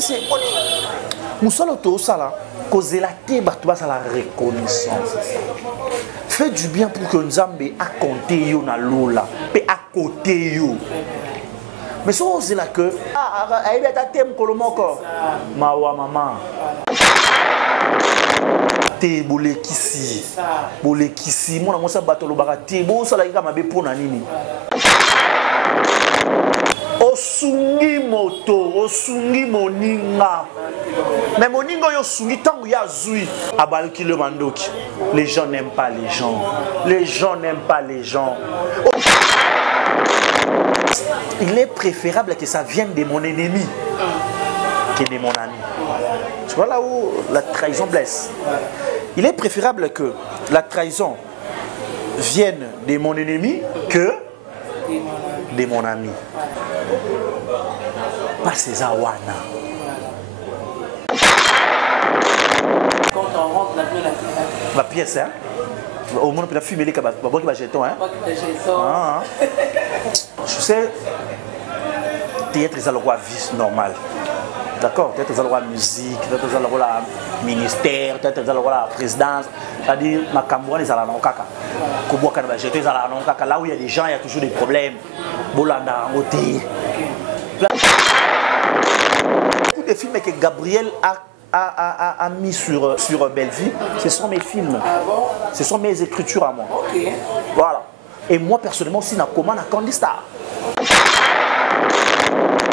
Mais c'est Moussolo Tosala, causer la tête, tu vas à la reconnaissance. Fais du bien pour que Nzambe a compté yo na lola, pe à côté yo. Mais si on sait là que aïe ta thème kolomoko, mawa maman. Te bolekisi, bolekisi. Moi na mosa batolo barati, bon ça la ika mabe pona nini. Osungi moto, osungi moninga. Mais moninga yo sungi tangu ya zui. Abalki le mandoki. Les gens n'aiment pas les gens. Les gens n'aiment pas les gens. Il est préférable que ça vienne de mon ennemi que de mon ami. Tu vois là où la trahison blesse. Il est préférable que la trahison vienne de mon ennemi que de mon ami. Pas ces awana. Quand on rentre la pièce, hein? Au moins, on peut fumer les cabas. On va jeton, hein? Je sais, théâtre est le roi vie normal. D'accord? Théâtre est le roi musique, théâtre est le roi ministère, théâtre est le roi présidence. C'est-à-dire, ma cambouane est à la non-kaka. Koboka na jeton est à la non-kaka. Là où il y a des gens, il y a toujours des problèmes. Bolanda, Moté. Beaucoup de films que Gabriel a mis sur Bellevue, ce sont mes films. Ah bon? Ce sont mes écritures à moi. Ok. Voilà. Et moi, personnellement, aussi, je commande à Candy Star.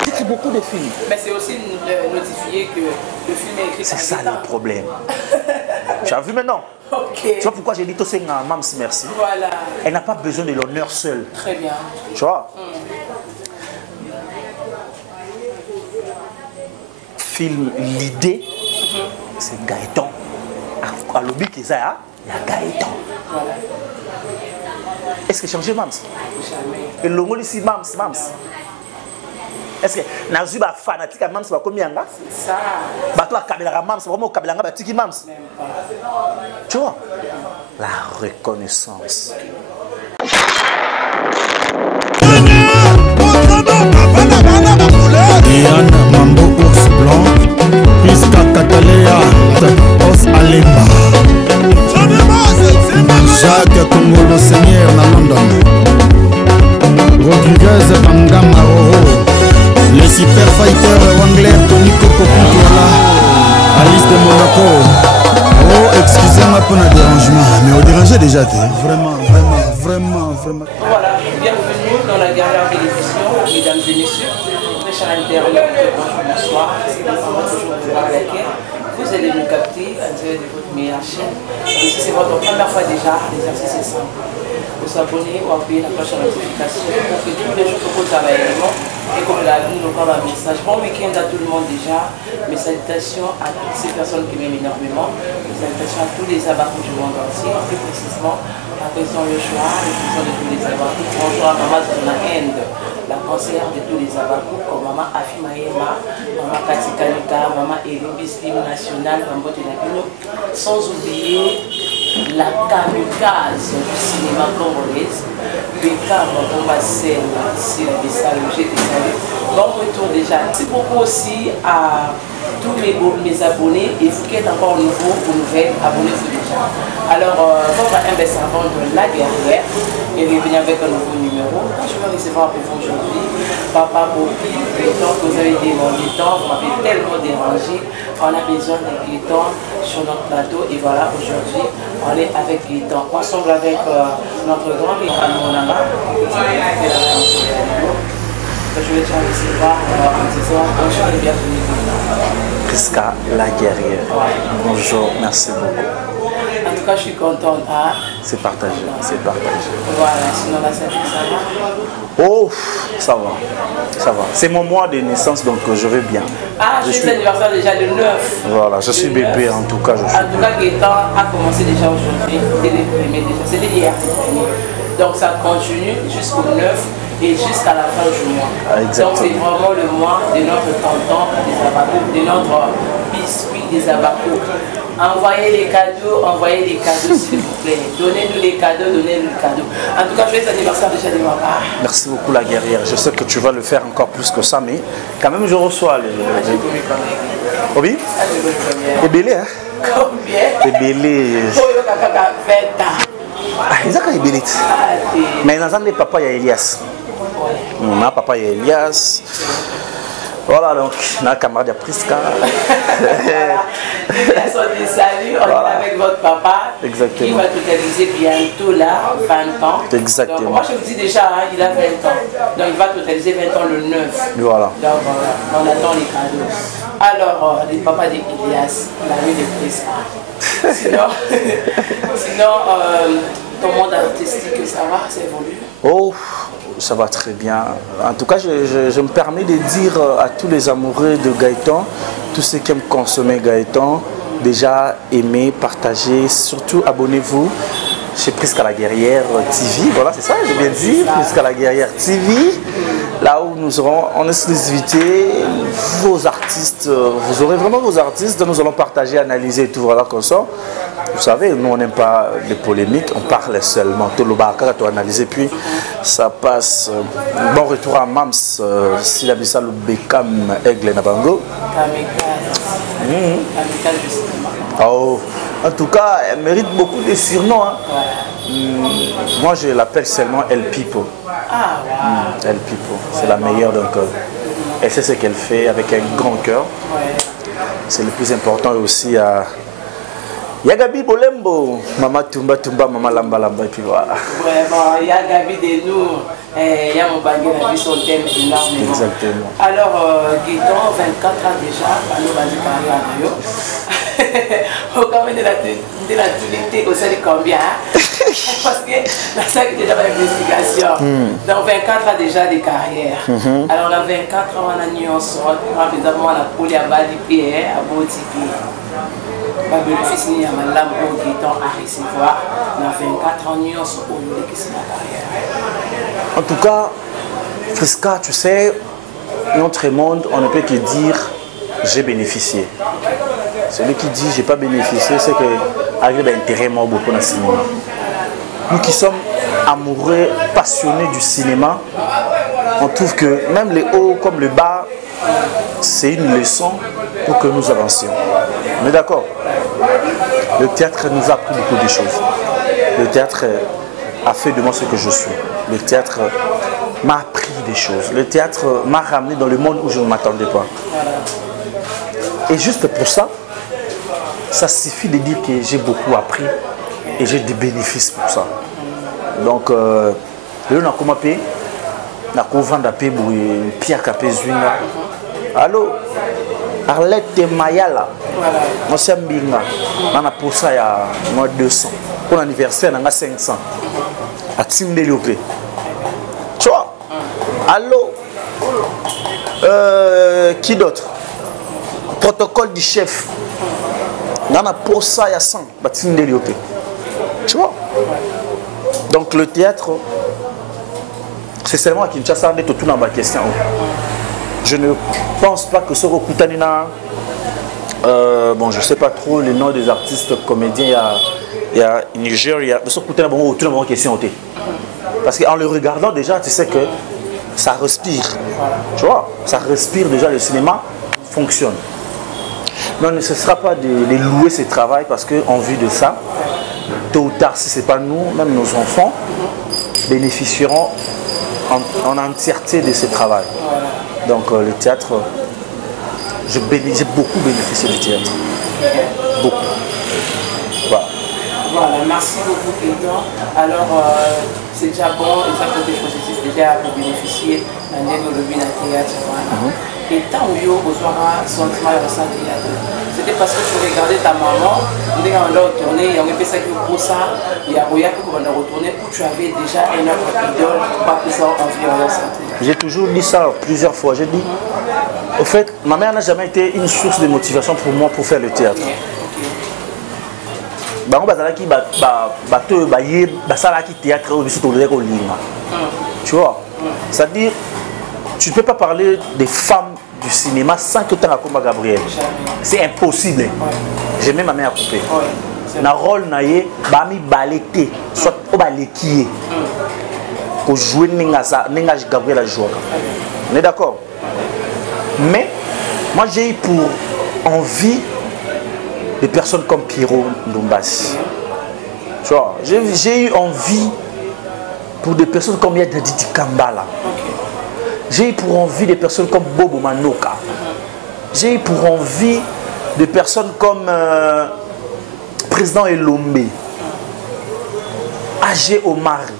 J'écris beaucoup de films. Mais c'est aussi notifié que le film est écrit. C'est ça le problème. Tu as vu maintenant? Ok. Tu vois pourquoi j'ai dit Tossé Mams merci? Voilà. Elle n'a pas besoin de l'honneur seule. Très bien. Tu vois? Film, l'idée, c'est Gaëtan. À l'objet qu'il y a Gaëtan. Voilà. Est-ce que changer Mams? Jamais. Et le mot ici, Mams. Est-ce que Nazuba fanatique à Mams va combien là? C'est ça. Bah toi, Kabila Mams, vraiment Kabila Mams, Tiki Mams. Même pas. Tu vois? La reconnaissance. Diana Mambo Ours Blanc, Priska Katalea, Os Alemba, Jacques Congolo Seigneur na London, Rodriguez Bangama Oro, les super fighters Wangler, Tony Coco Contola, Alice de Monaco. Oh, excusez-moi pour le dérangement, mais on dérangeait déjà, vraiment. Voilà, bienvenue dans la Guerrière télévision, mesdames et messieurs. Très chers internautes, bonsoir. C'est toujours de voir laquelle vous allez nous capter à travers de votre meilleure chaîne. Et si c'est votre première fois déjà, l'exercice est simple. Vous abonnez ou appuyer la cloche de notification pour que tous les jours que vous avez également et comme l'a dit, nous avons un message. Bon week-end à tout le monde déjà. Mes salutations à toutes ces personnes qui m'aiment énormément. Mes salutations à tous les abattus du monde entier, plus précisément à président Yoshua, le président de tous les abattus. Bonjour à Maman Zona End, la conseillère de tous les abattus, comme Maman Afi Maema, Maman Kati Kanika, Maman Elimbi Slim National, Maman Botelabino, sans oublier la kamikaze du cinéma congolais, Beka Makomba Sen, Sylvie Salogé des Saluts. Bon retour déjà. Merci beaucoup aussi à tous mes abonnés et vous qui êtes encore nouveaux ou nouvelles, abonnez-vous déjà. Alors, votre servant de la guerrière est revenu avec un nouveau numéro. Je vais recevoir pour vous aujourd'hui Papa Bobby, le temps que vous avez demandé tant, vous m'avez tellement dérangé. On a besoin de Gaëtan sur notre plateau et voilà, aujourd'hui, on est avec Gaëtan. Ensemble avec notre grand Gaëtan Monama. Je vais te recevoir en disant bonjour et bienvenue. Priska la guerrière. Bonjour, merci beaucoup. En tout cas, je suis contente. Hein? C'est partagé, c'est partagé. Voilà, sinon la santé, ça va? Oh, ça va. C'est mon mois de naissance, donc je vais bien. Ah, je suis anniversaire déjà de 9. Voilà, je suis bébé en tout cas. En tout cas, Gaëtan a commencé déjà aujourd'hui, dès les premiers déjà. C'était hier, donc ça continue jusqu'au 9 et jusqu'à la fin du mois. Ah, donc c'est vraiment le mois de notre tonton des abacous, de notre biscuit des abacous. Envoyez les cadeaux s'il vous plaît. Donnez-nous les cadeaux, donnez-nous les cadeaux. En tout cas, joyeux anniversaire déjà de ma part. Merci beaucoup la guerrière. Je sais que tu vas le faire encore plus que ça, mais quand même je reçois les... Oui. Et belé, hein? Combien? Et belé. 20 ans. Ah, ils ont belé. Mais dans un papa, il y a Elias. Ma papa, il y a Elias. Voilà, donc, on a un camarade de Prisca. Elias, on dit salut, on est avec votre papa. Exactement. Qui va totaliser bientôt là, 20 ans. Exactement. Donc, moi, je vous dis déjà, hein, il a 20 ans. Donc, il va totaliser 20 ans le 9. Voilà. Donc, voilà, on attend les cadeaux. Alors, les papas d'Elias, l'ami de Prisca. Sinon, ton monde artistique, ça va, ça évolue? Oh, ça va très bien. En tout cas, je me permets de dire à tous les amoureux de Gaëtan, tous ceux qui aiment consommer Gaëtan, déjà aimez, partagez, surtout abonnez-vous chez Prisca la Guerrière TV. Voilà, c'est ça, j'ai bien dit, Prisca la Guerrière TV. Là où nous aurons en exclusivité vos artistes, vous aurez vraiment vos artistes, nous allons partager, analyser et tout, voilà comme ça. Vous savez, nous on n'aime pas les polémiques, on parle seulement. Tout le baraka, tu analyser, puis ça passe. Bon retour à Mams, s'il a vu ça, le Beckham Aigle Nabango. Oh, en tout cas, elle mérite beaucoup de surnoms. Hein. Moi, je l'appelle seulement El Pipo. Ah, wow. El Pipo, c'est la meilleure donc. Elle sait ce qu'elle fait avec un grand cœur. C'est le plus important aussi à. Yagabi Bolembo, Mama Tumba Tumba, Mama Lamba Lamba, et puis voilà. Vraiment, Yagabi de nous, il y a mon bagage, son thème énormément. Exactement. Alors, Gaëtan, 24 ans déjà, nous vas-y parler à Rio. Au combien de la tualité, au sein de combien? Parce que la sac est déjà dans l'investigation. Donc, 24 ans déjà de carrière. Alors, on a 24 ans, on a nuance, on a évidemment la poule à Bali, à Botipi. Le bénéfice ni à ma lame au Gaëtan à recevoir dans 24 ans nuance au lieu de c'est la carrière. En tout cas, Prisca, tu sais, notre monde, on ne peut que dire j'ai bénéficié. Celui qui dit j'ai pas bénéficié, c'est que arrive d'intérêt mort beaucoup dans le cinéma. Nous qui sommes amoureux, passionnés du cinéma, on trouve que même le haut comme le bas, c'est une leçon pour que nous avancions. On est d'accord? Le théâtre nous a appris beaucoup de choses. Le théâtre a fait de moi ce que je suis. Le théâtre m'a appris des choses. Le théâtre m'a ramené dans le monde où je ne m'attendais pas. Et juste pour ça, ça suffit de dire que j'ai beaucoup appris et j'ai des bénéfices pour ça. Donc, le n'a comment payer? N'a qu'au vendre à payer pour Pierre Capé Zwinga. Allô? Arlette Mayala. Moi, c'est un binga. On a pour ça il y a 200. Pour l'anniversaire, on a 500. À Tindeliopé. Tu vois? Allô? Qui d'autre? Protocole du chef. On a pour ça il y a 100. À Tindeliopé. Tu vois? Donc le théâtre, c'est seulement à Kinshasa, on est tout dans ma question. Je ne pense pas que ce Rokutanina, bon, je ne sais pas trop les noms des artistes comédiens, il y a Niger, il y a ce Rokutanina, bon, tout le monde question. Parce qu'en le regardant déjà, tu sais que ça respire. Tu vois, ça respire déjà, le cinéma fonctionne. Non, ce ne sera pas de louer ce travail parce qu'en vue de ça, tôt ou tard, si ce n'est pas nous, même nos enfants, bénéficieront en entièreté de ce travail. Donc le théâtre, j'ai beaucoup bénéficié du théâtre. Beaucoup. Voilà. Voilà, merci beaucoup Gaëtan. Alors, c'est déjà bon, et ça côté positif, déjà pour bénéficier d'un développement de théâtre. Voilà. Et tant que vous avez un sentiment de ressenti théâtre, c'était parce que tu regardais ta maman, on est retourné, il y a un peu ça qui pour ça, il y a rien que on a retourné où tu avais déjà un autre idole, pas que ça environ santé. J'ai toujours dit ça plusieurs fois. J'ai dit, au fait, ma mère n'a jamais été une source de motivation pour moi pour faire le théâtre. Tu vois, c'est-à-dire, tu ne peux pas parler des femmes du cinéma sans que tu aies comme Gabriel. C'est impossible. J'ai même ma mère à couper. Na rôle naïe, bami balete, soit au balekié. Pour jouer Nengage Gabriel à jouer. On est d'accord? Mais moi j'ai eu pour envie des personnes comme Pierrot Ndombasi. Tu vois, j'ai eu envie pour des personnes comme Yadaditi Kambala. J'ai eu pour envie des personnes comme Bobo Manoka. J'ai eu pour envie des personnes comme Président Elombe, AG Omari.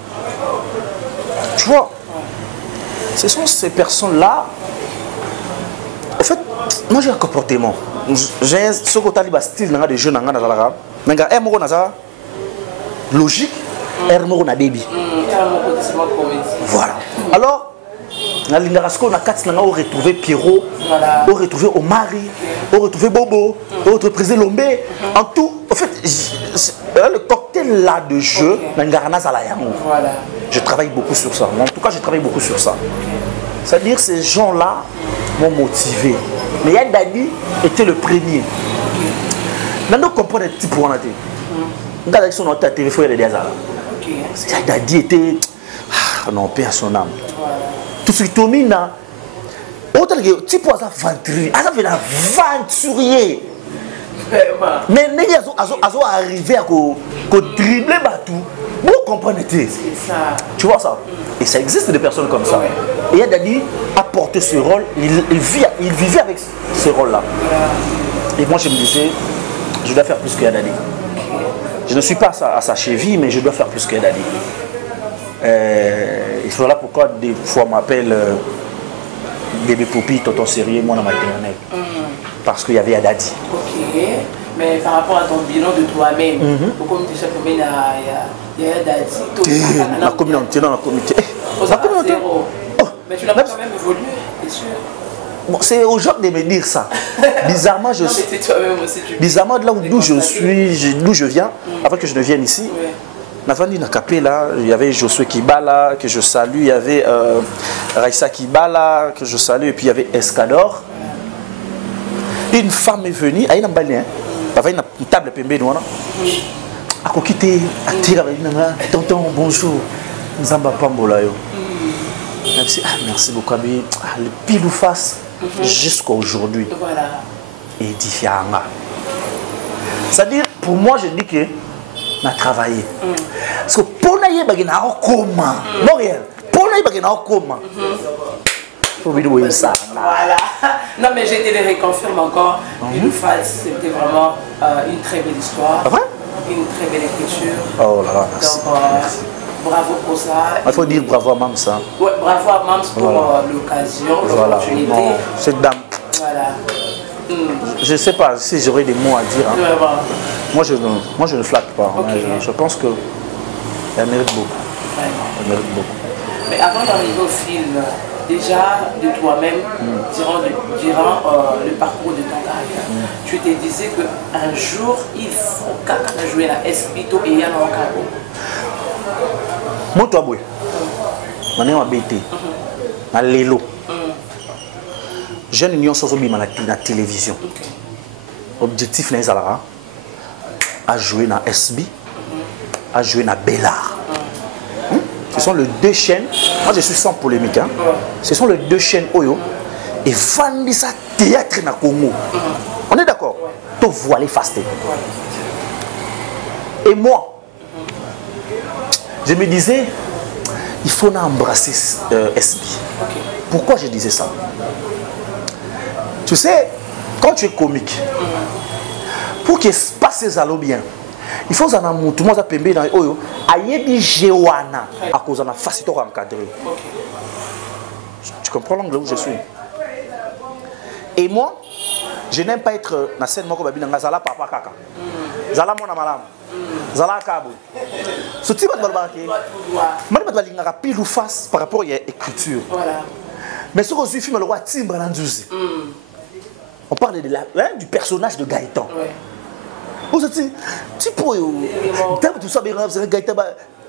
Tu vois, ce sont ces personnes-là. En fait, moi j'ai un comportement. J'ai ce côté de style de jeunes logique, baby. Voilà. Alors, on a retrouvé Pierrot, on a retrouvé Omari, on a retrouvé Bobo, on a retrouvé Président Lombe. En tout, en fait, le cocktail là de jeu, je travaille beaucoup sur ça. En tout cas, je travaille beaucoup sur ça. C'est-à-dire que ces gens-là m'ont motivé. Mais Yadadi était le premier. Maintenant, on comprend les petits points. Quand on a été à TV, il faut y aller des hasards. Yadadi était... Ah, non, paix à son âme. Tout ce qui domine, autant que tu peux aventurier, aventurier. Mais les gens sont arrivés à dribbler tout. Vous comprenez? Tu vois ça? Et ça existe des personnes comme ça. Et Yadadi a porté ce rôle, il vivait avec ce rôle-là. Et moi je me disais, je dois faire plus que Yadadi. Je ne suis pas à sa cheville, mais je dois faire plus que Yadadi. Et voilà pourquoi des fois on m'appelle bébé Poupi, tonton sérieux, moi dans ma maternelle. Parce qu'il y avait Yadadi. Ok, mais par rapport à ton bilan de toi-même, pourquoi tu sais combien il y a Yadadi? La communauté, dans la communauté. La communauté. Mais tu n'as pas quand même évolué, t'es sûr? Bon, c'est aux gens de me dire ça. Bizarrement, je suis. Bizarrement, de là d'où je suis, d'où je viens, avant que je ne vienne ici. Navandi Nakapela, il y avait Josué Kibala, que je salue, il y avait Raissa Kibala, que je salue, et puis il y avait Escador. Une femme est venue, elle a une table pembé, elle a quitté, elle a tonton, bonjour, Nzamba Pambola. Merci beaucoup, le pile ou face jusqu'à aujourd'hui. Édifiant. C'est-à-dire, pour moi, je dis que on a travaillé. Parce que pour nous, il y a un coma. Non, réel. Pour nous, il y a un coma. Il faut dire ça. Voilà. Non, mais je te le reconfirme encore. Une face, c'était vraiment une très belle histoire. Vrai? Une très belle écriture. Oh là là, merci. Donc, bravo pour ça. Il faut dire bravo à Mams. Ouais, bravo à Mams pour l'occasion, l'opportunité. Cette dame. Voilà. Je ne sais pas si j'aurais des mots à dire. Moi, je ne flatte pas. Je pense qu'elle mérite beaucoup. Elle mérite beaucoup. Mais avant d'arriver au film, déjà de toi-même, durant le parcours de ton carrière, tu te disais qu'un jour, il faut qu'elle jouer la Espito et Yann Okabo. Moi, toi, oui. Je suis embêté. Je suis Lélo. J'ai une union sans oublier la télévision. L'objectif n'est pas à jouer dans SB, à jouer dans Bellard. Ce sont les deux chaînes. Moi, je suis sans polémique. Hein. Ce sont les deux chaînes Oyo. Et vendent ça théâtre dans Congo. On est d'accord? Tout voilé fasté. Et moi, je me disais, il faut embrasser SB. Pourquoi je disais ça? Tu sais, quand tu es comique, pour qu'il se passe ces allo bien, il faut que tout le monde pembe dans Oyo, ayebi jewana à cause de la facilité encadrée. Tu comprends l'angle où je suis? Et moi, je n'aime pas être dans la scène moko babi dans zala papa kaka. Zala mona malam. Zala kabo. Ce type de balbaki. Moi je vais dire pile ou face par rapport à l'écriture. Voilà. Mais ce que je film le roi timbre dans Nzuzi. On parle de du personnage de Gaëtan. Vous êtes tu peux tout ça bien Gaëtan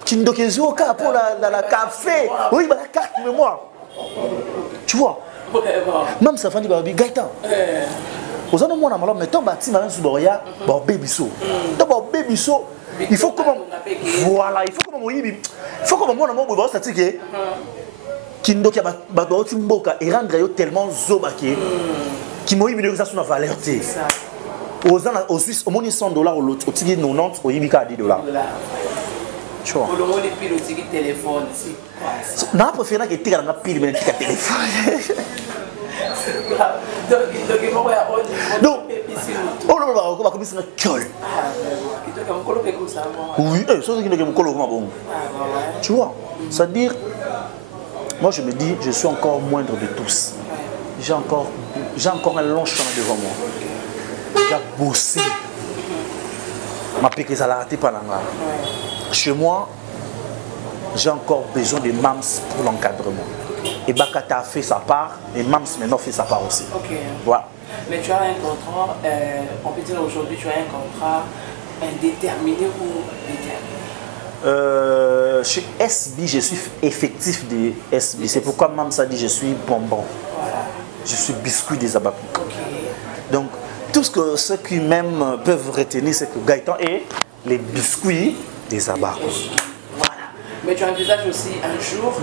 qui nous donne pour la café. Oui, la carte mais moi. Tu vois? Même ça fait dire Gaëtan. Vous avez mon amour mais tant bâti malin sous boria, bon bébiso. Dans bébiso, il faut comment voilà, il faut comment il faut comment mon amour bobo ça tike. Qui nous donne ba timboka et rendre tellement zobaki. qui m'a eu ça sur la valeur. Aux Suisses, au moins $100, au tigre 90, au Ibika $10. Tu vois. Non, je préfère que tu aies un pile, mais tu aies un téléphone. Donc, oh là là, on va commencer à coller. Oui, c'est ce qui me colle. Tu vois, c'est-à-dire, moi je me dis, je suis encore moindre de tous. J'ai encore un long chemin devant moi. J'ai bossé. Ma pique les a raté par là. Chez moi, j'ai encore besoin de MAMS pour l'encadrement. Et Bakata a fait sa part, et MAMS maintenant fait sa part aussi. Ok. Voilà. Mais tu as un contrat, on peut dire aujourd'hui, tu as un contrat indéterminé ou déterminé? Chez SB, je suis effectif de SB. C'est pourquoi MAMS a dit je suis bonbon. Voilà. Je suis biscuit des Abakou. Ok. Donc, tout ce que ceux qui m'aiment peuvent retenir, c'est que Gaëtan est les biscuits des Abakou. Voilà. Mais tu envisages aussi un jour,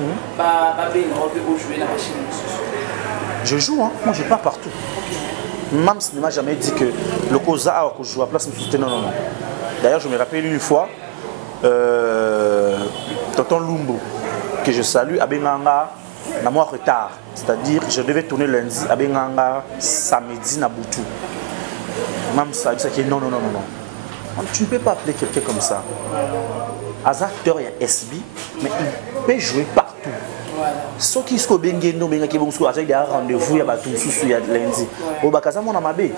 jouer la machine. Je joue, hein. Moi je pars partout. Mams ne m'a jamais dit que le Koza que je joue à place me soutenait. Non. D'ailleurs, je me rappelle une fois, Tonton Lumbo, que je salue, à Benganga, na moi retard. C'est-à-dire, je devais tourner lundi à Benganga, samedi, na Boutou. Mams a dit que non. Tu ne peux pas appeler quelqu'un comme ça. Acteur, il y a SB, mais il peut jouer partout. Ce qui est il y a un rendez-vous, il y a lundi. Au Bakaza, mon amabé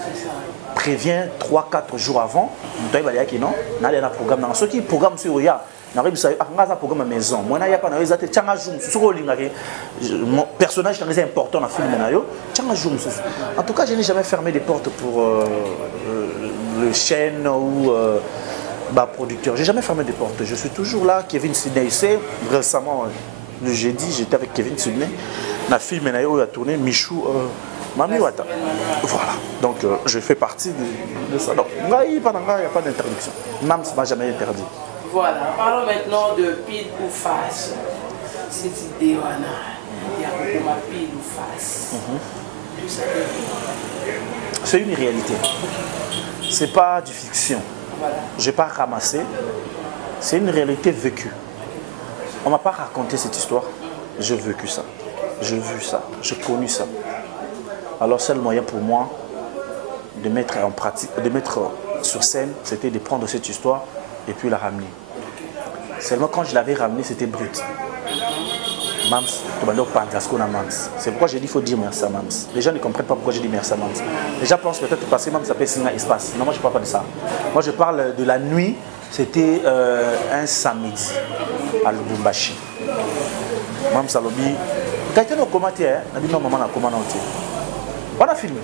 prévient 3-4 jours avant. Il y a un programme. Ce qui est programme sur Oya, il y a un programme à la maison. Moi, il y a pas mon personnage est important dans le film. En tout cas, je n'ai jamais fermé des portes pour le chaîne ou producteur. Je n'ai jamais fermé des portes. Je suis toujours là. Kevin Sidney, récemment. Le jeudi, j'étais avec Kevin Sidney. Ma fille Menayo a tourné Michou Mami Wata. Voilà. Donc je fais partie de ça. Donc il n'y a pas d'interdiction. Mams ne m'a jamais interdit. Voilà. Parlons maintenant de pile ou face. Cette idée, il y a beaucoup de pile ou face. C'est une réalité. C'est pas du fiction. Voilà. Je n'ai pas ramassé. C'est une réalité vécue. On ne m'a pas raconté cette histoire, j'ai vécu ça, j'ai vu ça, j'ai connu ça. Alors seul moyen pour moi de mettre en pratique, de mettre sur scène, c'était de prendre cette histoire et puis la ramener. Seulement quand je l'avais ramenée, c'était brut. Mams, c'est pourquoi j'ai dit qu'il faut dire merci à Mams. Les gens ne comprennent pas pourquoi j'ai dit merci à Mams. Les gens pensent peut-être parce que Mams s'appelle Singa Espace. Non, moi je ne parle pas de ça. Moi je parle de la nuit. C'était un samedi à Lubumbashi. Mams Salobi. Quelqu'un a commenté, on a dit non, maman a commenté. On a filmé.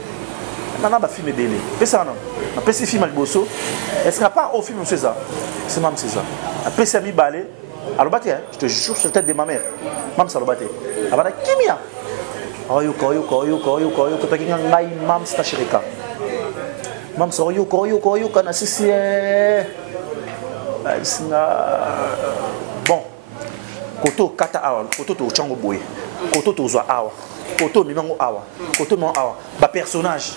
On a filmé Bélé. Et ça, non. On a fait ce film à Liboso. Est-ce qu'il n'y a pas au film César? C'est Mams César. On a fait ce film balé. Alors, je te jure sur la tête de ma mère. Mams Salobate. Alors, Kimia. Oyuka. Mams Tachirika. Mams Oyuka. Nassisi. Bon. Koto Kata Awa. Koto to Chango Boy. Koto to Zwa Awa. Koto Mimango Awa. Koto Mimango Awa. Ba personnage.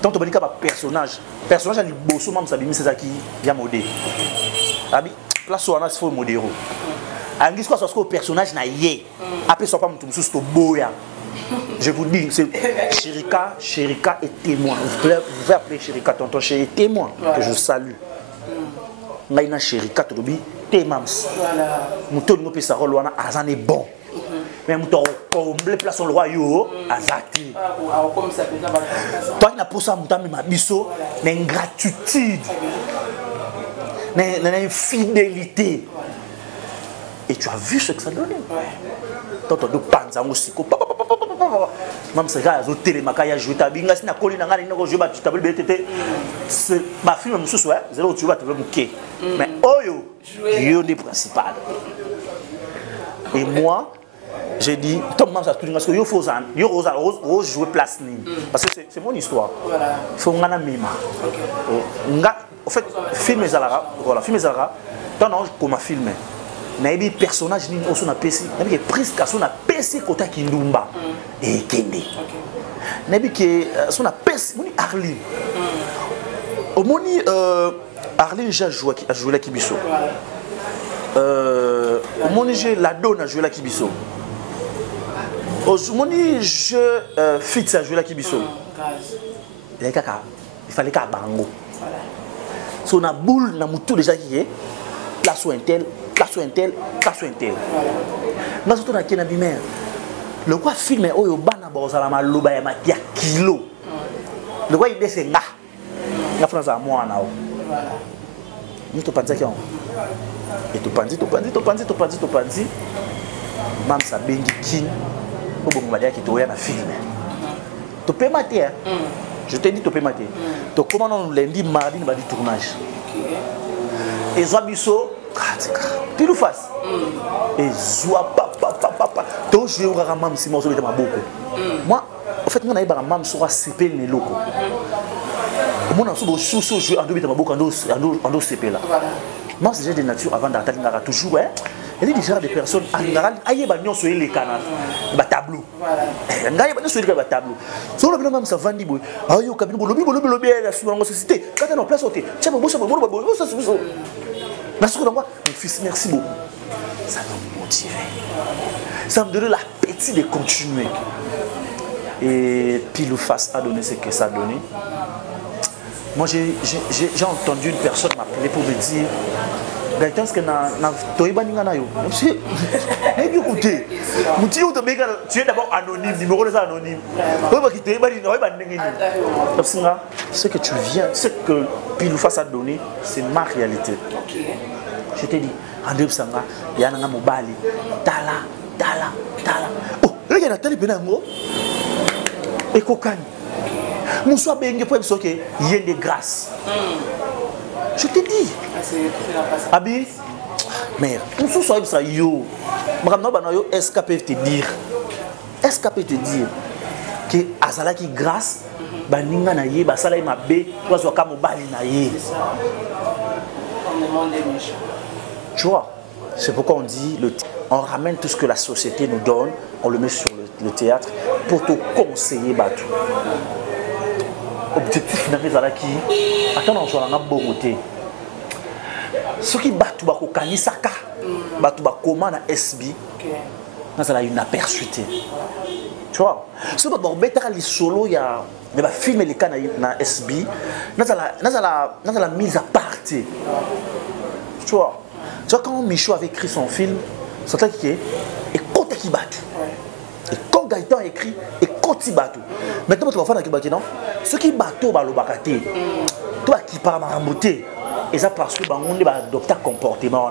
Tant on va dire personnage. Personnage, il bosse. Mams Sabimi Sezaki. Yamode. Abi. Place où on a ce faux modèle. En disant que ce personnage n'a yé. Après, ce n'est pas mon boya. Je vous dis, Chérika est témoin. Vous pouvez appeler Chérika tonton Chéri est témoin que je salue. Naïna Chérika Tobi, témams. Mouton nous peut sa rôle wana azan est bon. Mais mouton comble place au royaume azati. Toi qui n'a pas ça mouton mais ma biso, n'ingratitude. Infidélité. Et tu as vu ce que ça donnait. Tant de panza aussi. Même ces gars, ils ont télémaca, ils ont joué ta binga, si na colline, ils ont joué ta BTT. Ma fille, je suis sûr, zéro, tu vas te faire bouquet. Mais Oyo, yo est principal. Et moi, j'ai dit, Tom Mams a tout dit, parce que yo faut jouer place. Parce que c'est mon histoire. Il faut nga na mima. En fait, film Zalara, voilà, film Zalara, tant non comme filmé. Naïbi personnage ni on a PC, naïbi presque on a PC côté Kindumba et Kende. nabi que son apes moni Arline omoni Arline j'ai joué la Kibiso omoni j'ai la donne à jouer la Kibiso omoni je fit à jouer la Kibiso il fallait qu'à bango so na boule na mutu déjà qui est place ou un tel na surtout na kena bimer le quoi filme oyo bana bozala maloba ya makia kilo le quoi il descend na France à moi na o ni to panza kion et to panzi mam sa bengi king o bon badia ki to ya na film to pe mater je te dis to pe mater to comment lundi mardi na ba di tournage et Zoabiso pile ou face et Zoa papa donc je vais ramener si moi je vais beaucoup moi en fait on a eu un mam sur CP les locaux mon ensemble sous jouer en deux bêta beaucoup en dos CP là moi c'est déjà de nature avant d'attaquer on a toujours il y a déjà des personnes aïe ba nyonso les canal ba tableau ngai ba nyonso les tableau so le même ça vandi boy ayo kabino lobi la sur la société quand on place sauter tiens bo ça merci beaucoup mon fils merci beaucoup ça m'a motivé ça me donne l'appétit de continuer et pile ou face a donné ce que ça a donné. Moi j'ai entendu une personne m'appeler pour me dire Gaëtan, est-ce que tu es d'abord anonyme, numéro de anonyme. Ce que tu viens, ce que Pilou Face a donné, c'est ma réalité. Je t'ai dit, André Sanga, Yananga Mobali, Tala. Oh, là il y a Nathalie Benango et Kokani. Mon soir, il y a des grâces. Je t'ai dit. Abi, merde, nous sommes ça yo. Est-ce qu'elle peut te dire que Azala qui grâce, baninga na ye, basala ma bé, oiseau kamo bali na ye. Tu vois, c'est pourquoi on dit on ramène tout ce que la société nous donne, on le met sur le théâtre pour te conseiller Batou. Objectif final qui attends on soit dans bon côté. Ce qui Batou bako kanisaka, Batou bakoma na SB, na la une aperçuité. Tu vois, ce que beta li solo ya ba filmer les cas na SB, na la mise à part. Tu vois, quand Michaud avait écrit son film, c'est ça qui est et côté qui Batou. Et quand Gaëtan écrit et côté Batou. Maintenant tu vas faire dans Batou non? Ce qui Batou ba lo bakate. Toi qui parle ma ramoté. Et ça parce que on est adopté comportement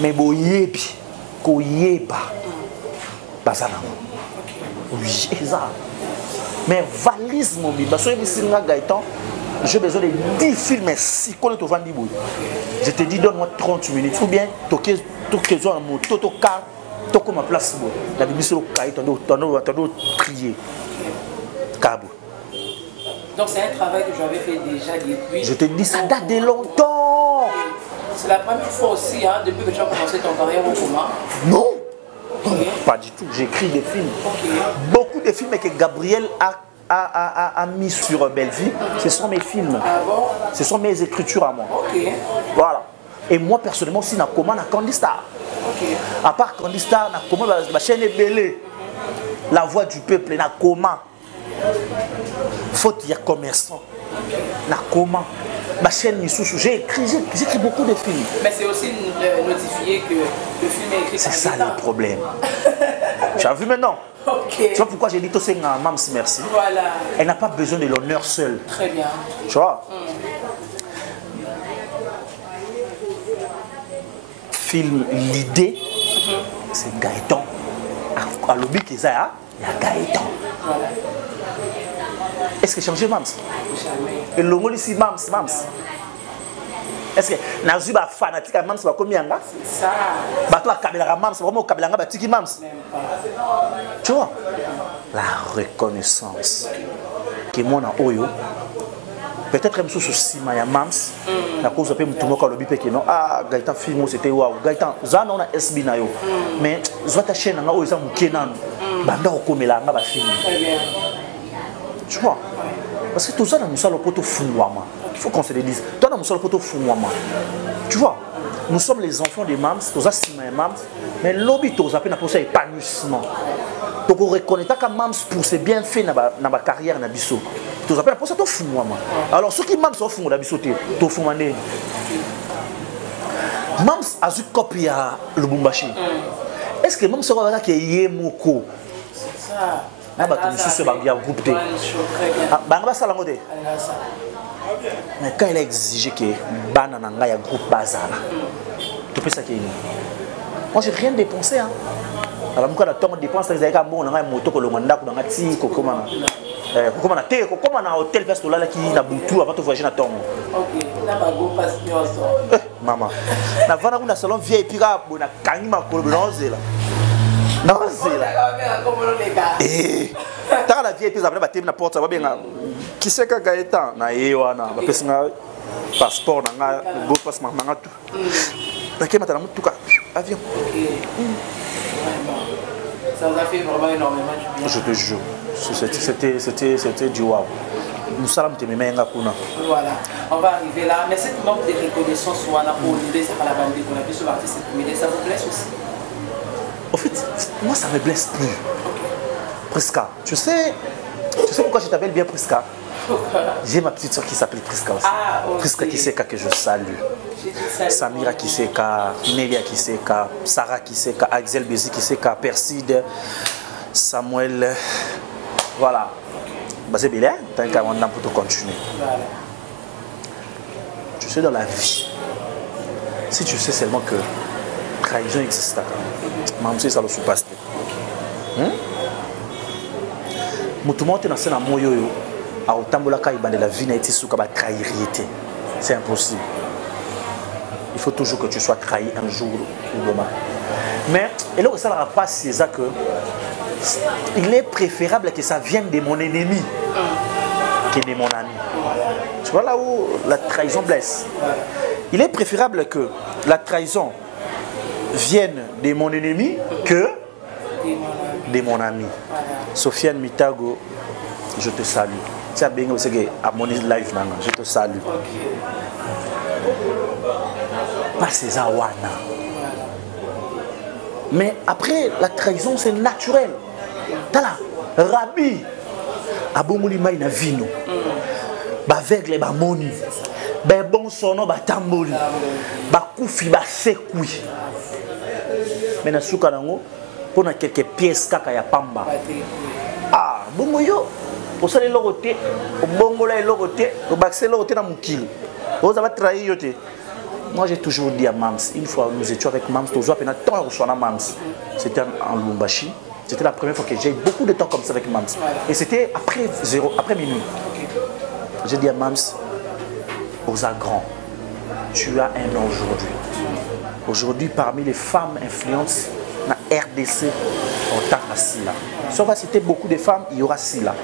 mais boyebi ko yeba bazana oui ça mais valise mon bi parce que bisinga Gaëtan j'ai besoin de 10 films si qu'on te vend boy je te dis donne-moi 30 minutes ou bien toquer en moto to car to comme place boy la bibi sur Gaëtan t'en trier cabo. Donc c'est un travail que j'avais fait déjà depuis. Je te dis, ça date de longtemps. C'est la première fois aussi, hein, depuis que tu as commencé ton carrière au coma. Non, pas du tout. J'écris des films. Beaucoup de films que Gabriel a mis sur Bellevue, ce sont mes films. Ah bon? Ce sont mes écritures à moi. Voilà. Et moi personnellement, si na comment na Candistar. À part Candistar, na comment la chaîne est belle. La voix du peuple, na comment. Faute il y a commerçant. Na comment. Ma chaîne j'ai écrit beaucoup de films. Mais c'est aussi notifié que le film est écrit. C'est ça le problème. Tu as vu maintenant? Tu vois pourquoi j'ai dit tout ça à Mams merci. Voilà. Elle n'a pas besoin de l'honneur seule. Très bien. Tu vois? Film l'idée, c'est Gaëtan. À l'objet qu'il y a Gaëtan. Voilà. Est-ce que changer Mams? Jamais. Et le mot ici Mams. Est-ce que Nazuba fanatique à Mams va combien là? C'est ça. Bato à Kabila Mams, vraiment Kabila Batiki Mams. Même pas. Tu vois? La reconnaissance que moi na Oyo. Peut-être même sous Simaya Mams, la cause de Moutomo quand le bipé qui non, Gaëtan film c'était waouh, Gaëtan, Zan on a SB na yo, mais Zota chaîne na Oyo ça moukenan, banda okomela nga ba film. Très bien. Tu vois? Parce que tout ça, nous sommes le poteau fououama. Il faut qu'on se le dise. Toi, nous sommes le poteau fououama. Tu vois? Nous sommes les enfants des mams, tous les mams, mais l'objet, tous les pour ça épanouissement. Donc on reconnaît que mams pour ses bienfaits dans ma carrière na biso. Tous les pour ça tout fououama. Alors ceux qui mams sont fou na biso tout fououmané. Mams a eu copie à Lubumbashi. Est-ce que mams sera qui est moko? C'est ça. Ah bah tu sais pas bien groupe. Ah bah on va ça la mode. Mais quand il a exigé que Banana y a groupe bazar, tu peux ça qu'il moi j'ai rien dépensé hein. Alors moi quand la tombe dépense les gars bon on a moto ko longanda ko ngati ko comment comment na te ko comment na hôtel parce que là qui na butu avant de voyager na tombe. OK, là ba go passe bien maman. Na vana kuna salon VIP ka bona kangi makolo bronze là. Non c'est là. T'as la VIP ils avaient na porte ça va bien. Qui c'est que Gaëtan na yewana ba pesinga passeport na go passe manga tout. Na kema tala mutuka avion. Ça vous a fait vraiment énormément du bien. Je te jure. C'était du wow. Nous sommes te memenga kuna. Voilà. On va arriver là mais cette manque de reconnaissance ou on a pour l'idée ça la bande qu'on a pu sur l'artiste mais ça vous blesse aussi. En fait, moi ça me blesse plus. Prisca. Tu sais pourquoi je t'appelle bien Prisca? J'ai ma petite soeur qui s'appelle Prisca aussi. Ah, okay. Prisca qui sait que je salue. Samira qui sait que, Nelia qui sait que, Sarah qui sait que, Axel Bézi qui sait que, Perside, Samuel. Voilà. Bah, c'est bien, tant qu'on a pour continuer. Tu sais, dans la vie, si tu sais seulement que trahison existe, même si ça ne le surpasse pas. Mutumo te na sena moyo yo a otambola ka ibande la vie na eti suka ba trahirité. C'est impossible. Il faut toujours que tu sois trahi un jour ou demain. Mais et là ça ne pas c'est ça que il est préférable que ça vienne de mon ennemi que de mon ami. Tu vois là où la trahison blesse. Il est préférable que la trahison vienne de mon ennemi que de mon ami. Sofiane Mitago, je te salue. Tu as bien aussi à mon live maintenant, je te salue. Pas ces awana. Mais après, la trahison, c'est naturel. Tala, Rabbi, Abomouli Maïna Vino, Bavegle Bamoni, Bon Sono Batamboli, Bakoufi Basekoui. Mais na Soukanango, pour quelques pièces kaka ya pamba. Ah, bongo yo. Pour ça les loroté, au bongo là les loroté, au baxé loroté dans mon kilo. Vous avez trahi yoté. Moi j'ai toujours dit à Mams, une fois nous étions avec Mams, tous à peine temps reçoit à Mams. C'était en Lubumbashi. C'était la première fois que j'ai eu beaucoup de temps comme ça avec Mams. Et c'était après minuit. J'ai dit à Mams, aux grands, tu as un nom aujourd'hui. Aujourd'hui, parmi les femmes influentes na RDC, on t'a Silla. Si on va citer beaucoup de femmes, il y aura Silla.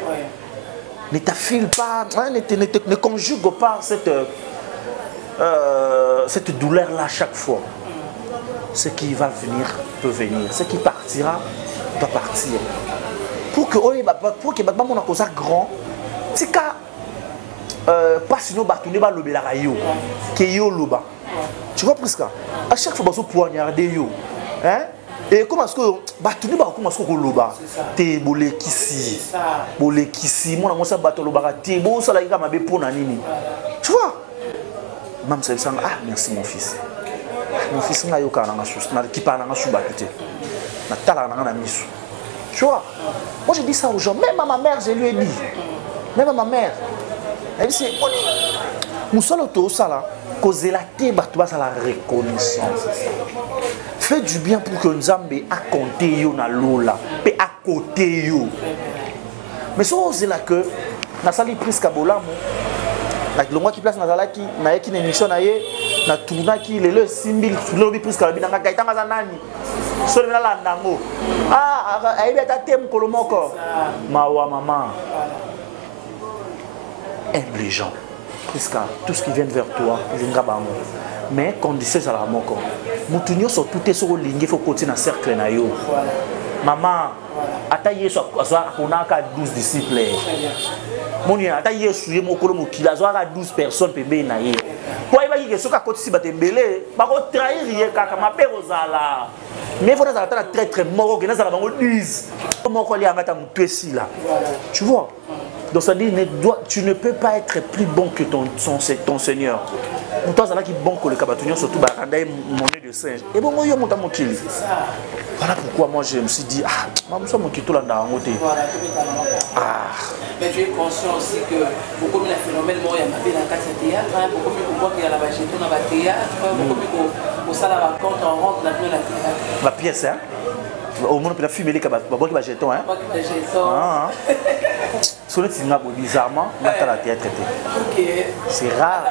Ne t'affile pas, ne conjugue pas cette douleur-là chaque fois. Ce qui va venir peut venir. Ce qui partira doit partir. Pour que mon cause grand, c'est qu'à pas sinon batourner ba lobela rayo, que yo loba. Tu vois presque à chaque fois baso poignarder yo, hein? Et comment est-ce que batourner ba comment est-ce que loba? Te bolé kisi, moi ça bato loba te bo ça la ika mabe pona nini. Tu vois? Mam ça ah merci mon fils. Mon fils nga yo kana nga sous na ki pa na nga sous baté. Na tala na nga misu. Tu vois? Moi je dis ça aux gens, même à ma mère je lui ai dit. Même à ma mère. Elle dit c'est nous sommes autour ça là, causer la terre à la reconnaissance. Fais du bien pour que nous ayons à compter yo na lola, pe à côté yo. Mais si on sait là que na sali prise kabola mo, na longa qui place na sala qui na yeki émission na ye, na tourna qui le 6000 lobi prise kabola na gaita nga nani. So na la ndango. Ah, aibe ta tem kolomoko. Mawa maman. Aime les gens. Tout ce qui vient vers toi, mais condition à la moko. Mutunyo sur tout est sur ligne, il faut continuer dans cercle na yo. Maman, attaillé sur 12 disciples. Mon Dieu, attaillé sur mon colon qui a 12 personnes pour bien naïe. Pour y aller, ce qu'a continué à t'embêler, par contre, trahir, car ma père aux ala. Mais il faut être très très mort, que nous allons dire. Comment on a tué ici là? Tu vois? Donc ça dit, tu ne peux pas être plus bon que ton Seigneur. Toi, ça qui est bon que le cabatonnier, surtout mon nez de singe. Et bon, moi, je monte à mon kill. Voilà pourquoi moi je me suis dit, ah, je suis mon kito là dans côté. Mais tu es conscient aussi que beaucoup de phénomènes, moi, il y a ma vie dans le théâtre, beaucoup de gens qui ont la jeton dans le théâtre, beaucoup de gens qui quand on rentre dans le théâtre. La pièce, hein? Au monde, il a fumé les cabas, il a jeton, hein? Sur le cinéma, bizarrement, on a la théâtre. C'est rare.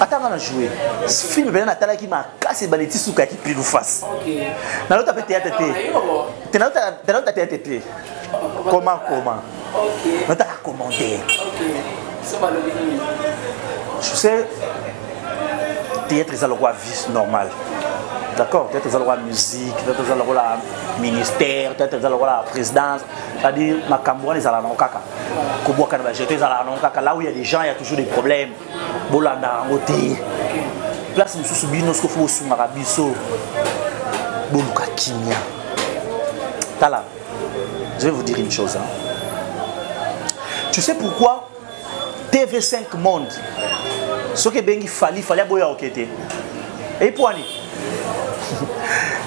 Attends, on a joué. Ce film, il y a un qui m'a cassé les balais sous qui pile ou face. Dans l'autre théâtre, tu as théâtre. Comment? On t'a commenté. Je sais, théâtre, c'est le roi vie normal. D'accord, peut-être que vous allez la musique, peut-être que vous allez la ministère, peut-être que vous allez la présidence. C'est-à-dire, ma Cameroun, ils allaient dans le caca. Là où il y a des gens, il y a toujours des problèmes. Bolanda, Moté. Place où nous subissons ce qu'il faut sur Marabiso. Boluka Kimia. Tala, je vais vous dire une chose. Tu sais pourquoi TV5 Monde, ce qui est fallait boire au kété. Et pour aller.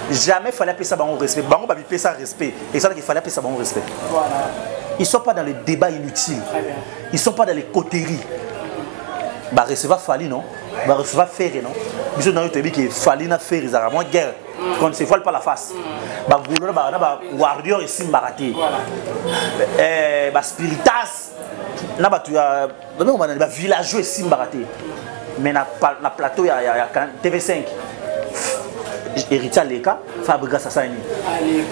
Jamais il fallait appeler ça bon respect. Bango va appeler ça respect. Et ça qu'il fallait appeler ça bon respect. Voilà. Ils ne sont pas dans les débats inutiles. Ils ne sont pas dans les coteries. Bah recevoir Fali non. Bah recevoir Ferré non. Monsieur dans le pays qui Fali na Ferré ça moins guerre. Quand ne se voile pas la face. Bah goulon bah warrior ici mbaraté. Bah spiritas. Na bah tu as bah villageois ici mbaraté. Mais na plateau il y a TV5. Héritier Leka, Fabriga Sassani.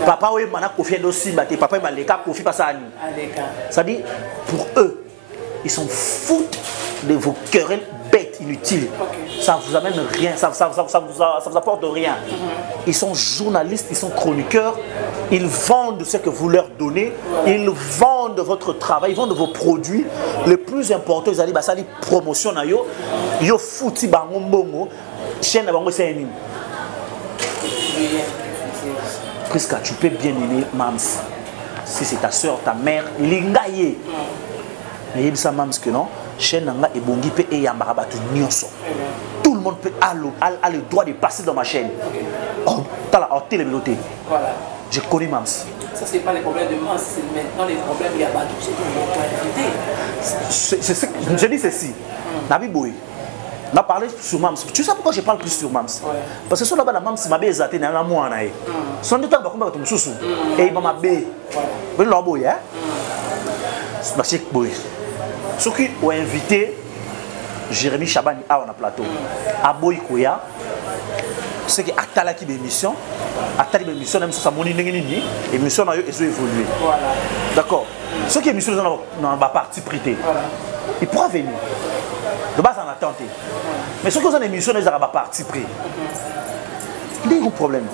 Papa, oui, maintenant, Kofi Ndossi, papa, il m'a Leka, Kofi Passani. Ça dit, pour eux, ils s'en foutent de vos querelles bêtes, inutiles. Ça ne vous amène rien, ça vous apporte rien. Ils sont journalistes, ils sont chroniqueurs, ils vendent ce que vous leur donnez, ils vendent votre travail, ils vendent vos produits. Le plus important, ils allaient bah, ça dit promotion na yo, yo fouti bango mbongo, chaîne na bango c'est Prisca, tu peux bien aimer Mams. Si c'est ta soeur, ta mère, lingaye. Mais il y a Mams que non. Chez Nanga et Bongi peut et Yambarabatu Nyonso. Tout le monde peut a le droit de passer dans ma chaîne. Oh, t'as la téléméloté. Voilà. Je connais Mams. Ça, c'est pas les problèmes de Mams, c'est maintenant les problèmes de Yabadou. Je dis ceci. Nabi Boy. On a parlé sur Mams. Tu sais pourquoi je parle plus sur Mams? Parce que sur là-bas, la Mams m'a bien zaté dans la moine. Son temps, il va comme ça. Et il m'a bien. Vous voyez l'envoyer, hein? C'est Boy. Ceux qui ont invité Jérémy Chabani à un plateau, à Boy Koya, c'est qui a talaki l'émission, a talaki l'émission, même si ça moni n'engeni, l'émission a évolué. D'accord. Ceux qui émission dans la partie privée, il pourra venir. De base, on a tenté. Mais ceux qui ont une émission, ils ont parti pris. Il y a un problème.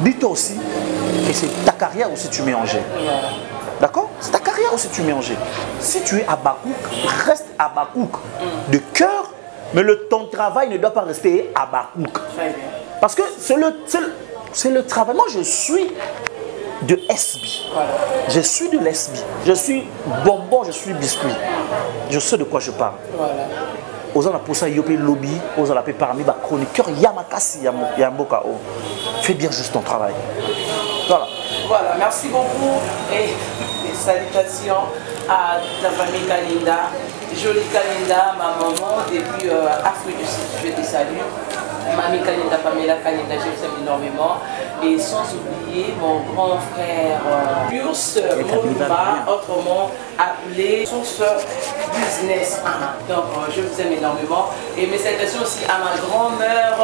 Dis-toi aussi que c'est ta carrière aussi tu mets en jeu. D'accord? C'est ta carrière aussi tu mets en jeu. Si tu es à Bakouk, reste à Bakouk de cœur, mais ton travail ne doit pas rester à Bakouk. Parce que c'est le travail. Moi, je suis de SB. Je suis de l'SB. Je suis bonbon, je suis biscuit. Je sais de quoi je parle. Aux gens pour ça, yopé lobby, aux gens appelés parmi les chroniqueurs, Yamakasi, Yambokao. Fais bien juste ton travail. Voilà. Voilà, merci beaucoup et salutations à ta famille Kalinda. Jolie Kalinda, ma maman, depuis Afrique du Sud, je te salue. Mamie Kalinda, Pamela Kalinda, je vous aime énormément. Et sans oublier mon grand frère Pius Moumba, autrement appelé Source Business. Donc je vous aime énormément. Et mes salutations aussi à ma grand-mère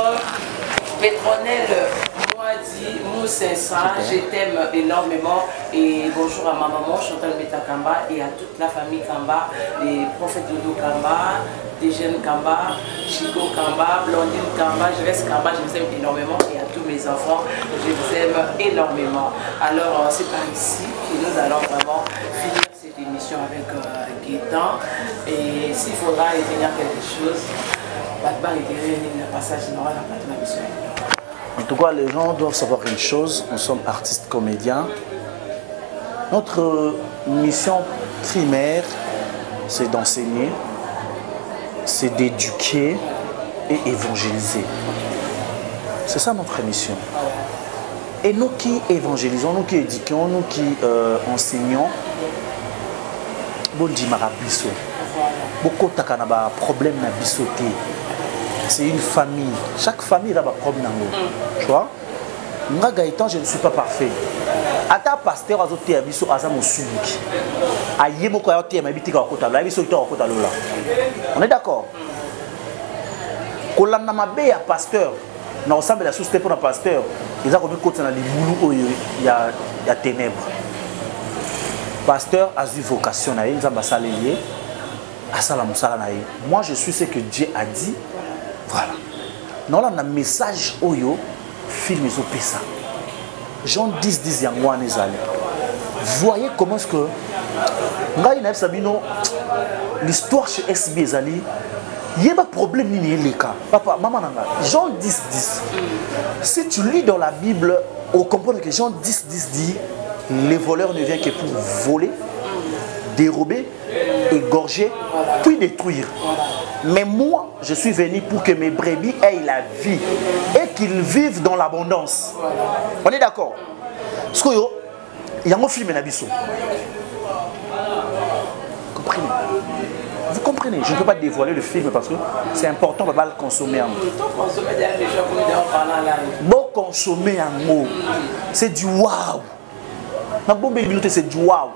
Pétronelle Moadi Moussensa. Je t'aime énormément. Et bonjour à ma maman Chantal Meta Kamba et à toute la famille Kamba, les prophètes Dodo Kamba, des jeunes Kamba, Chico Kamba, Blondine Kamba, je reste Kamba, je vous aime énormément et à tous mes enfants, je vous aime énormément. Alors c'est par ici que nous allons vraiment finir cette émission avec Gaëtan. Et s'il faudra éteindre quelque chose, en tout cas, les gens doivent savoir une chose, nous sommes artistes comédiens. Notre mission primaire, c'est d'enseigner, c'est d'éduquer et évangéliser. C'est ça notre mission. Et nous qui évangélisons, nous qui éduquons, nous qui enseignons, bon dit marabiso. Beaucoup de problèmes na bisoté. C'est une famille. Chaque famille a un problème. Tu vois? Moi, Gaëtan, je ne suis pas parfait. Ata pasteur a zoté abiso azamo subuki. Aye moko ya té mabiti ka kota la biso to kota lola. On est d'accord? Kolanda mabe ya pasteur. Na ensemble la société pour un pasteur, ils ont comme kota na libulu ya ténèbres. Pasteur a eu vocation na il nzamba salelier. Moi je suis ce que Dieu a dit. Voilà. Nous avons un message oyo film ça. Jean 10 yangoa nezali. Voyez comment est-ce que l'histoire chez SB ezali. Il y a un problème ni les cas. Papa, maman nanga. Jean 10. Si tu lis dans la Bible, on comprend que Jean 10 dit les voleurs ne viennent que pour voler, dérober, égorger, puis détruire. Mais moi, je suis venu pour que mes brebis aient la vie et qu'ils vivent dans l'abondance. On est d'accord? Parce que il y a un film Nabiso. Comprenez? Vous comprenez? Je ne peux pas dévoiler le film parce que c'est important, on ne va pas le consommer en mots. Bon, consommer en mots, c'est du waouh. C'est du waouh.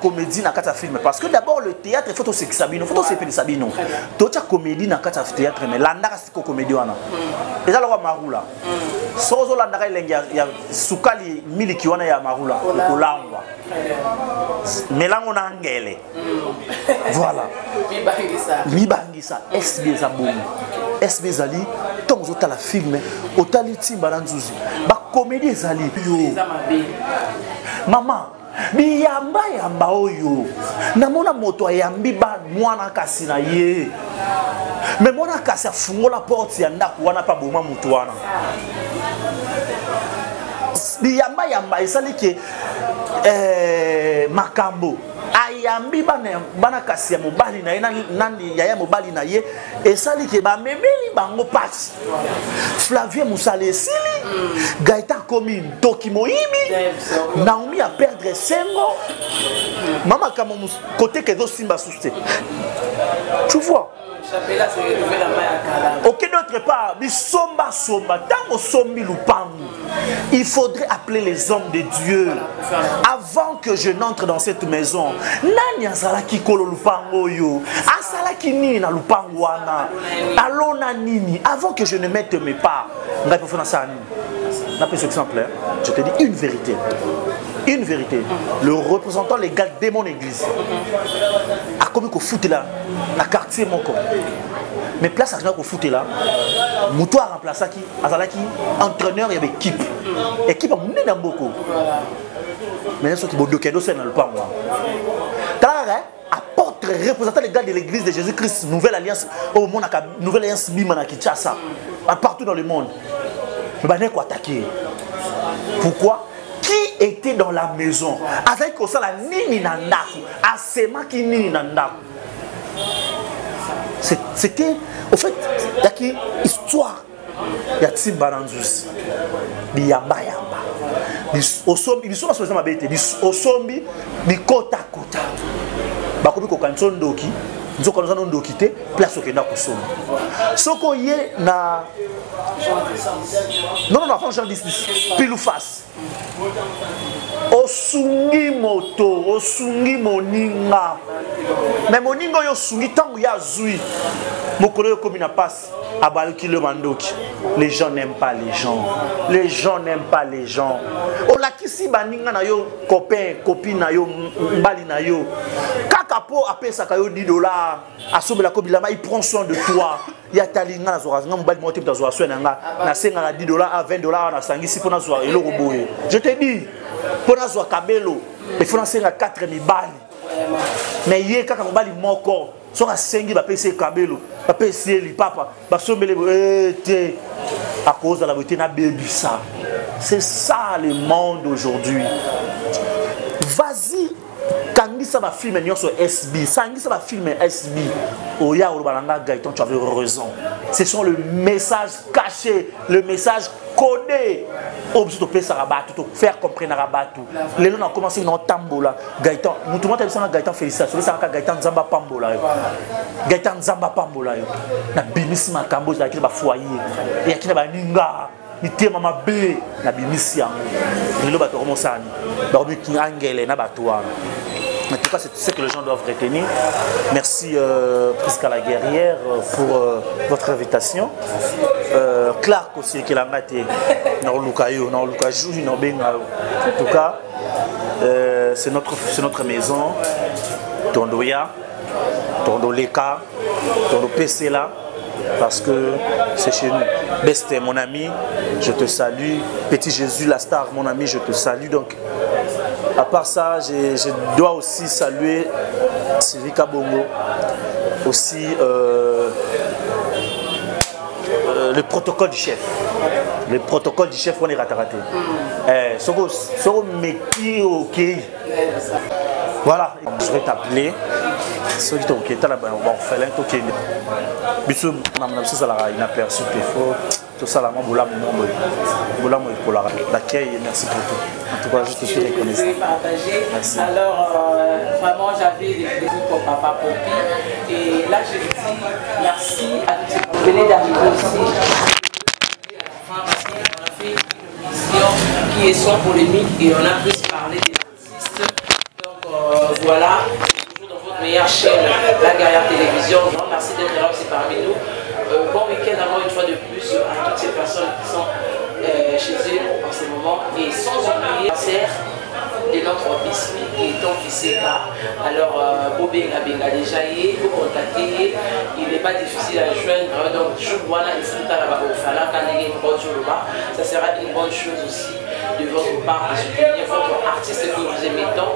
Comédie dans le film parce que d'abord le théâtre il faut aussi que Sabino faut aussi que Sabino tocha comédie dans le théâtre mais là c'est comédie wana et ça le roi Marula sozo là ndaka ilengia ya sukali miliki wana ya Marula kolangwa melango na ngele voilà mibangisa SB za bongo SB zali tonzo ta la film otali timba na nzuzi ba comédie zali yo maman biyamba oyo namona moto ayambi ba mwana kasi na ye me mwana kasi afungola porte ya ndako wana pa boma moto wana biyamba esali ke makambo ayambi bana kasi ya mobali na ye nani yaya mobali na ye esali ke ba memeli bango pasi Flavien Moussale esili Gaëtan komi Ntoki Moyibi Naomi a perdre Sengo mama kama côté que do simba souste tu vois aucun autre part bisomba somba tango sombi lupangu il faudrait appeler les hommes de Dieu avant que je n'entre dans cette maison nani azala ki kolo lupango yo asala ki nini na lupango wana alona nini avant que je ne mette mes pas ngai pour faire ça nini na pese exemple je te dis une vérité. Une vérité, le représentant légal de mon église a commis qu'on fout là, la quartier mon corps. Mais place à rien qu'on fout là, Moutoua remplace qui, Azalaki, entraîneur et équipe. Équipe a mené dans beaucoup. Mais ceux qui vont docker c'est dans le pan. Apôtre représentant légal de l'église de Jésus-Christ, nouvelle alliance, au monde nouvelle alliance Bimana Kinshasa, partout dans le monde. Mais ben quoi attaquer. Pourquoi? Qui était dans la maison avec ça la nini nandaku asema ki nini nandaku c'était au fait il y a qui histoire il y a Timba Nanzus biyamba osombi bisoma soza mabete osombi bikota kota bakomi ko kanso ndoki nzoko nzano ndoki te place okenda kosomba soko ye na non enfant Jean 10 pile ou face osungi moto, osungi moninga. Mais moninga yo sungi tango ya zui. Mokolo yo komi na passe. Abaluki le mandoki. Les gens n'aiment pas les gens. Les gens n'aiment pas les gens. Olakisi baninga na yo copain, copine na yo, mbali na yo. Kaka po apesa yo $10. Asobela ko bilama, il prend soin de toi. Ya talinga na zoa nga mbali moto ta zoa soin nga. Na senga $10 à $20 na sangisi pona zoa eloko boye. Je te dis, pona zoa kabelo, il faut senga 4 mibali. Mais yé kaka mbali moko. Soka sengi ba pese kabelo, ba pese li papa, ba sombele te à cause de la beauté na baby ça. C'est ça le monde aujourd'hui. Vas-y, quand ça va filmer sur SB, ça va filmer SB. Oya ou balanga Gaëtan, tu avais raison. Ce sont le message caché, le message codé. Objet de ça rabat, tout faire comprendre rabat tout. Les gens ont commencé dans tambola. Gaëtan, nous tout le monde a dit Gaëtan félicitations. Ça va Gaëtan Zamba Pambola. Gaëtan Zamba Pambola. Na bimisi makambo za kile ba foyer. Et akina ba ninga. Ité mama B na bimisi yango. Lelo ba to komosani. Ba obi ki angele na batwa. En tout cas, c'est ce que les gens doivent retenir. Merci Prisca la guerrière pour votre invitation. Clark aussi qui l'a maté. En tout cas, c'est notre maison. Tondoya, Tondo Leka, Tondo PC là. Parce que c'est chez nous. Beste, mon ami, je te salue. Petit Jésus, la star, mon ami, je te salue. Donc, à part ça, je dois aussi saluer Sylvie Kabongo, aussi le protocole du chef. Le protocole du chef, on est raté. Voilà, je vais t'appeler. Ceux qui t'ont quitté là-bas, on va faire un tour qui est. Bisous, madame, ça là, inaperçu, tout ça là, moi, boula pour l'accueil et merci pour tout. En tout cas, je te suis reconnaissant. Merci. Alors, vraiment, j'avais des coups pour Papa Popi. Et là, je dis merci à tous ceux qui venaient d'arriver aussi. Parce qu'on a fait une émission qui est sans polémique et on a pu parler des artistes. Donc, voilà. Meilleure chaîne, la Guerrière Télévision. Merci d'être là aussi parmi nous. Bon week-end encore une fois de plus à toutes ces personnes qui sont chez eux en ce moment. Et sans oublier le concert de notre biscuit qui est en Kiseka. Alors, Bobé Benga déjà y est, vous contacter. Il n'est pas difficile à joindre. Donc, il faut ça sera une bonne chose aussi de votre part de soutenir votre artiste que vous aimez tant.